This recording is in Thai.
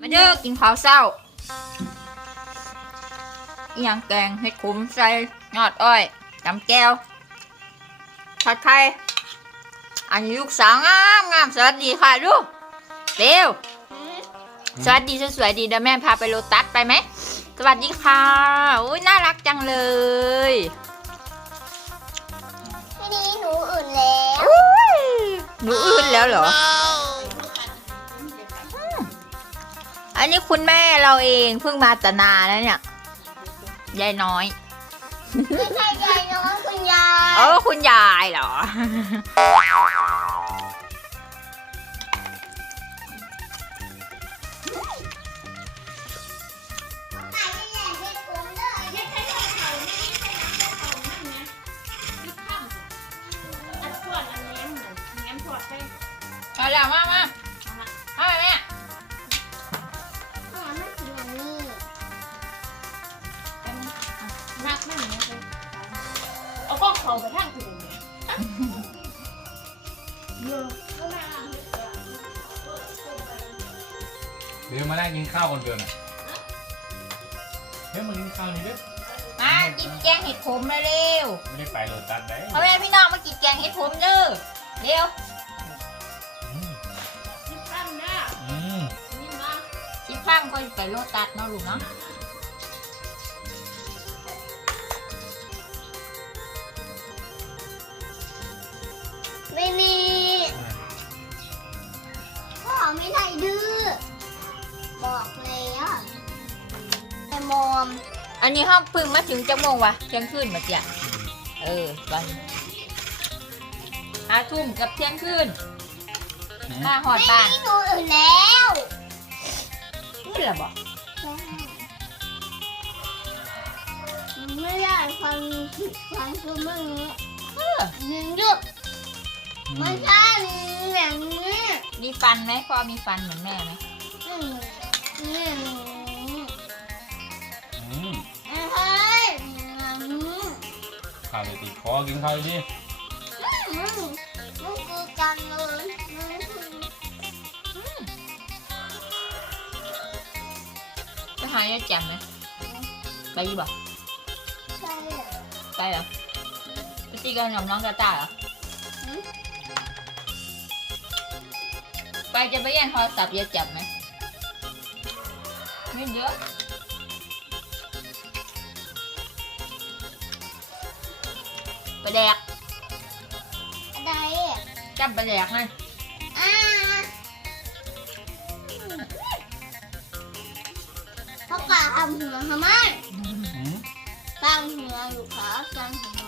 มาเด้อกินข้าวเศร้าอย่างแกงให้คุ้มใส่ยอดอ้อยจำแก้วผัดไทยอันยุกสาวงามงาม สวัสดีค่ะลูกเดียวสวัสดีสวยดีเดี๋ยวแม่พาไปโลตัสไปไหมสวัสดีค่ะ อุ้ยน่ารักจังเลยไี่ดีหนูอื่นแล้วหนูอื่นแล้วเหรออันนี้คุณแม่เราเองเพิ่งมาตนาแล้วเนี่ยยายน้อยไม่ใช่ยายน้อย คุณยายเออคุณยายเหรอเอาลมามาเดี๋ยวมาได้กินข้าวคนเดียวเนี่ยเฮ้ยมากินข้าวนี่ด้วยมากินแกงเห็ดผมมาเร็ว ไม่ได้ไปเลยตัดไปเอาแม่พี่น้องมากินแกงเห็ดผมเลยเร็วชิมพังนะนี่มาชิมพังก็ไปโลตัดเนาะลูกเนาะไม่มีก็ไม่ได้ดื้อบอกเลยอ่ะแต่มอมอันนี้ห้องพึ่งมาถึงจังหวงวะ เที่ยงคืนมาเจ้ะเออไปอาทุ่มกับเที่ยงคืนมาหอดปากไม่มีงูอื่นแล้วนี่แหละบอก ไม่ได้ฟัง ฟังคือมึงเออยิงยุดม่ใช่แหมแม่มีฟันไหมพ่อมีฟันเหมือนแม่ไหมอืมแม่แม่ใช่แหมใครติดิพ่อกินใครดิจะหายจาจันไหมไปยี่บ่ใไปเหรอไปตีกันกัมน้องกาตาเหรอปจะไปยันหอรศับท์จะจับไหมไม่เยอะปลาแดกอะไรจับปลาแดกไหมอ้าพ่อกาทำหัวทำไมฟังหัวอยู่ขอฟังหัว